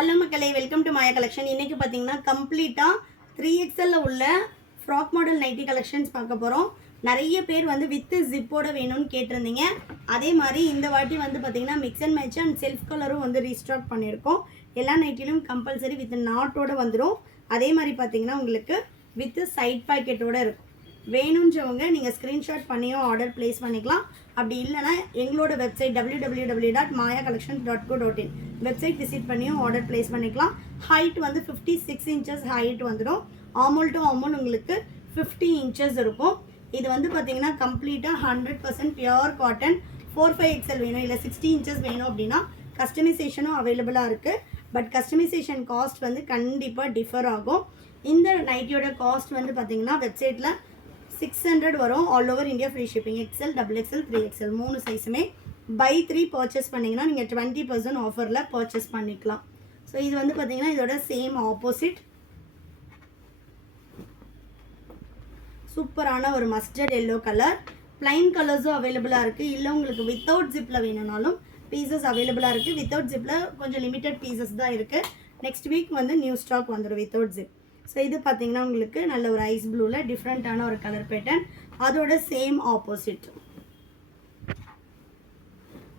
Hello மக்களே, welcome to Maya collection. இன்றைக்கி பார்த்தீங்கன்னா கம்ப்ளீட்டாக 3XL உள்ள ஃப்ராக் மாடல் நைட்டி கலெக்ஷன்ஸ் பார்க்க போகிறோம். நிறைய பேர் வந்து வித்து ஜிப்போட வேணும்னு கேட்டிருந்தீங்க. அதே மாதிரி இந்த வாட்டி வந்து பார்த்தீங்கன்னா mix and match and self கலரும் வந்து ரீஸ்டாக் பண்ணியிருக்கோம். எல்லா நைட்டிலும் கம்பல்சரி வித் நாட்டோடு வந்துடும். அதே மாதிரி பார்த்தீங்கன்னா உங்களுக்கு வித்து சைட் பாக்கெட்டோடு இருக்கும். வேணுன்றவங்க நீங்கள் ஸ்க்ரீன்ஷாட் பண்ணியும் ஆர்டர் ப்ளேஸ் பண்ணிக்கலாம். அப்படி இல்லைனா எங்களோட வெப்சைட் www.mayacollections.co.in வெப்சைட் விசிட் பண்ணியும் ஆர்டர் ப்ளேஸ் பண்ணிக்கலாம். ஹைட் வந்து 56 inches ஹைட் வந்துடும். ஆமோல் டு ஆமோல் உங்களுக்கு 50 inches இருக்கும். இது வந்து பார்த்தீங்கன்னா கம்ப்ளீட்டாக 100% பியோர் காட்டன். 4-5XL வேணும் இல்லை 60 inches வேணும் அப்படின்னா கஸ்டமைசேஷனும் அவைலபிளாக இருக்குது. பட் கஸ்டமைசேஷன் காஸ்ட் வந்து கண்டிப்பாக டிஃபர் ஆகும். இந்த நைட்டியோட காஸ்ட் வந்து பார்த்தீங்கன்னா வெப்சைட்டில் 600 வரும். All over India free shipping. XL, XXL, 3XL 3 சைஸுமே பை 3 பர்ச்சேஸ் பண்ணிங்கன்னா நீங்கள் 20% ஆஃபரில் பர்ச்சேஸ் பண்ணிக்கலாம். ஸோ இது வந்து பார்த்தீங்கன்னா இதோட சேம் ஆப்போசிட் சூப்பரான ஒரு மஸ்டர்ட் எல்லோ கலர். பிளைன் கலர்ஸும் அவைலபிளாக இருக்குது. இல்லை உங்களுக்கு வித்தவுட் ஜிப்பில் வேணும்னாலும் பீசஸ் அவைலபிளாக இருக்குது. வித்தவுட் ஜிப்பில் கொஞ்சம் லிமிட்டட் பீசஸ் தான் இருக்குது. நெக்ஸ்ட் வீக் வந்து நியூ ஸ்டாக் வந்துடும் வித்தவுட் ஜிப். ஸோ இது பார்த்தீங்கன்னா உங்களுக்கு நல்ல ஒரு ஐஸ் ப்ளூவில் டிஃப்ரெண்ட்டான ஒரு கலர் பேட்டர்ன். அதோட சேம் ஆப்போசிட்.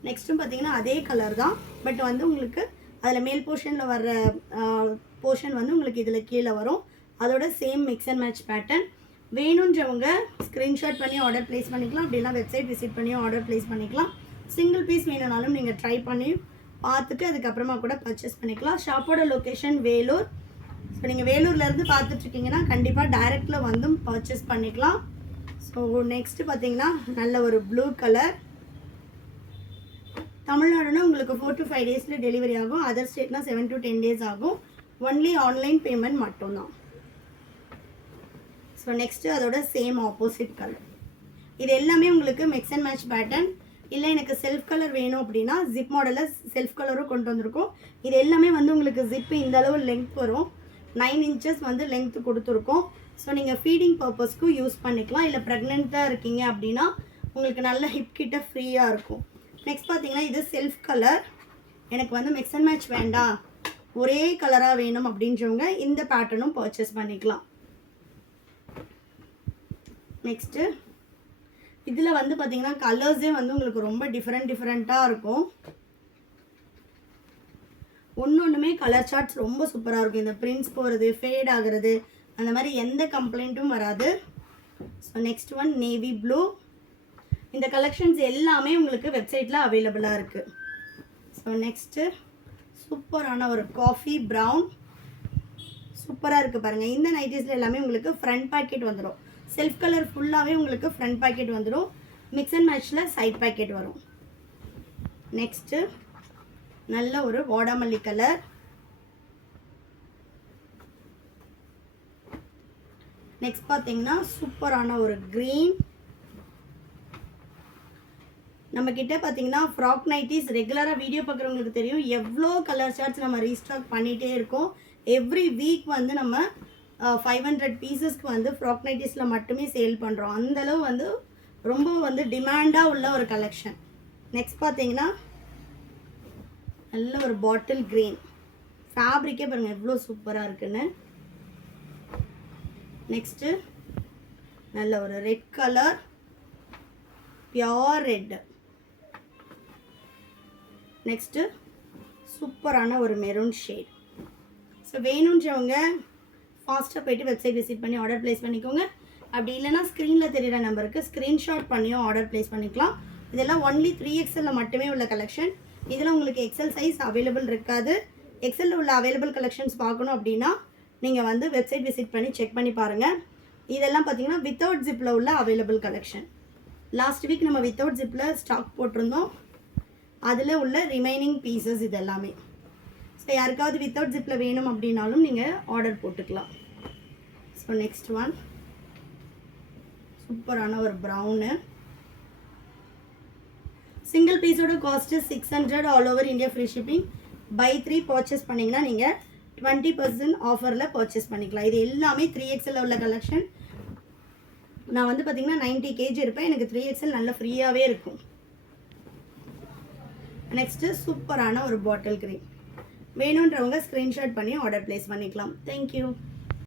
நெக்ஸ்ட்டும் பார்த்தீங்கன்னா அதே கலர் தான். பட் வந்து உங்களுக்கு அதில் மேல் போர்ஷனில் வர்ற போர்ஷன் வந்து உங்களுக்கு இதில் கீழே வரும். அதோட same mix and match pattern. வேணுன்றவங்க ஸ்க்ரீன்ஷாட் பண்ணி ஆர்டர் ப்ளேஸ் பண்ணிக்கலாம். அப்படின்னா வெப்சைட் விசிட் பண்ணியும் ஆர்டர் ப்ளேஸ் பண்ணிக்கலாம். சிங்கிள் பீஸ் வேணும்னாலும் நீங்கள் ட்ரை பண்ணி பார்த்துட்டு அதுக்கப்புறமா கூட பர்ச்சேஸ் பண்ணிக்கலாம். ஷாப்போட லொக்கேஷன் வேலூர். ஸோ நீங்கள் வேலூர்லேருந்து பார்த்துட்ருக்கீங்கன்னா கண்டிப்பாக டைரெக்டில் வந்தும் பர்ச்சேஸ் பண்ணிக்கலாம். ஸோ நெக்ஸ்ட்டு பார்த்தீங்கன்னா நல்ல ஒரு ப்ளூ கலர். தமிழ்நாடுனா உங்களுக்கு 4 to 5 days டெலிவரி ஆகும். அதர் ஸ்டேட்னா 7 to 10 days ஆகும். ஒன்லி ஆன்லைன் பேமெண்ட் மட்டும்தான். ஸோ நெக்ஸ்ட்டு அதோட சேம் ஆப்போசிட் கலர். இது எல்லாமே உங்களுக்கு மிக்ஸ் அண்ட் மேட்ச் பேட்டர்ன். இல்லை எனக்கு செல்ஃப் கலர் வேணும் அப்படின்னா ஜிப் மாடலில் செல்ஃப் கலரும் கொண்டு வந்திருக்கோம். இது எல்லாமே வந்து உங்களுக்கு ஜிப்பு இந்த அளவு லென்த் வரும். 9 inches வந்து லென்த் கொடுத்துருக்கோம். ஸோ நீங்கள் ஃபீடிங் பர்பஸ்க்கும் யூஸ் பண்ணிக்கலாம். இல்லை ப்ரெக்னெண்ட்டாக இருக்கீங்க அப்படின்னா உங்களுக்கு நல்ல ஹிப் கிட்ட ஃப்ரீயாக இருக்கும். நெக்ஸ்ட் பார்த்தீங்கன்னா இது செல்ஃப் கலர். எனக்கு வந்து மிக்ஸ் அண்ட் மேட்ச் வேண்டாம், ஒரே கலராக வேணும் அப்படின்றவங்க இந்த பேட்டர்னும் பர்ச்சேஸ் பண்ணிக்கலாம். நெக்ஸ்ட்டு இதில் வந்து பார்த்தீங்கன்னா கலர்ஸே வந்து உங்களுக்கு ரொம்ப டிஃப்ரெண்ட்டாக இருக்கும். ஒன்றுமே கலர் சார்ட்ஸ் ரொம்ப சூப்பராக இருக்கும். இந்த பிரிண்ட்ஸ் போகிறது, ஃபேட் ஆகிறது, அந்த மாதிரி எந்த கம்ப்ளைண்ட்டும் வராது. So next one navy blue. இந்த கலெக்ஷன்ஸ் எல்லாமே உங்களுக்கு வெப்சைட்டில் அவைலபிளாக இருக்குது. ஸோ நெக்ஸ்ட்டு சூப்பரான ஒரு காஃபி ப்ரௌன். சூப்பராக இருக்குது பாருங்கள். இந்த நைட்டிஸில் எல்லாமே உங்களுக்கு ஃப்ரண்ட் பாக்கெட் வந்துடும். செல்ஃப் கலர் ஃபுல்லாகவே உங்களுக்கு ஃப்ரண்ட் பாக்கெட் வந்துடும். மிக்ஸ் அண்ட் மேட்ச்சில் சைட் பாக்கெட் வரும். நெக்ஸ்ட்டு நல்ல ஒரு வாடாமல்லி கலர். நெக்ஸ்ட் பார்த்தீங்கன்னா சூப்பரான ஒரு க்ரீன். நம்மக்கிட்ட பார்த்தீங்கன்னா ஃப்ராக் நைட்டிஸ் ரெகுலராக வீடியோ பார்க்குறவங்களுக்கு தெரியும் எவ்வளோ கலர் சார்ட்ஸ் நம்ம ரீஸ்டாக் பண்ணிகிட்டே இருக்கோம். எவ்ரி வீக் வந்து நம்ம 500 பீசஸ்க்கு வந்து ஃப்ராக் நைட்டிஸில் மட்டுமே சேல் பண்ணுறோம். அந்தளவு வந்து ரொம்ப வந்து டிமாண்டாக உள்ள ஒரு கலெக்ஷன். நெக்ஸ்ட் பார்த்தீங்கன்னா நல்ல ஒரு பாட்டில் க்ரீன். ஃபேப்ரிக்கே பாருங்கள் எவ்வளோ சூப்பராக இருக்குன்னு. நெக்ஸ்ட்டு நல்ல ஒரு red colour, pure red. Next சூப்பரான ஒரு மெரூன் ஷேட். ஸோ வேணுன்றவங்க ஃபாஸ்ட்டாக போய்ட்டு வெப்சைட் விசிட் பண்ணி ஆர்டர் ப்ளேஸ் பண்ணிக்கோங்க. அப்படி இல்லைனா ஸ்க்ரீனில் தெரிகிற நம்பருக்கு ஸ்க்ரீன்ஷாட் பண்ணியும் ஆர்டர் ப்ளேஸ் பண்ணிக்கலாம். இதெல்லாம் ஒன்லி 3XL மட்டுமே உள்ள கலெக்ஷன். இதில் உங்களுக்கு எக்ஸல் சைஸ் அவைலபிள் இருக்காது. எக்ஸலில் உள்ள அவைலபிள் கலெக்ஷன்ஸ் பார்க்கணும் அப்படின்னா நீங்கள் வந்து வெப்சைட் விசிட் பண்ணி செக் பண்ணி பாருங்கள். இதெல்லாம் பார்த்தீங்கன்னா வித்தவுட் ஜிப்பில் உள்ள அவைலபிள் கலெக்ஷன். லாஸ்ட் வீக் நம்ம வித்தவுட் ஜிப்பில் ஸ்டாக் போட்டிருந்தோம். அதில் உள்ள ரிமைனிங் பீசஸ் இது எல்லாமே. ஸோ யாருக்காவது வித்தவுட் ஜிப்பில் வேணும் அப்படின்னாலும் நீங்கள் ஆர்டர் போட்டுக்கலாம். ஸோ நெக்ஸ்ட் ஒன் சூப்பரான ஒரு ப்ரௌனு. சிங்கிள் பீஸோட cost 600. All over India free shipping. Buy 3 purchase பண்ணிங்கன்னா நீங்கள் 20% ஆஃபரில் பர்ச்சேஸ் பண்ணிக்கலாம். இது எல்லாமே 3XL உள்ள கலெக்ஷன். நான் வந்து பார்த்தீங்கன்னா 90 kg இருப்பேன். எனக்கு 3XL நல்ல ஃப்ரீயாகவே இருக்கும். நெக்ஸ்ட்டு சூப்பரான ஒரு பாட்டில் கிரீன். வேணுன்றவங்க ஸ்க்ரீன்ஷாட் பண்ணி ஆர்டர் ப்ளேஸ் பண்ணிக்கலாம். தேங்க்யூ.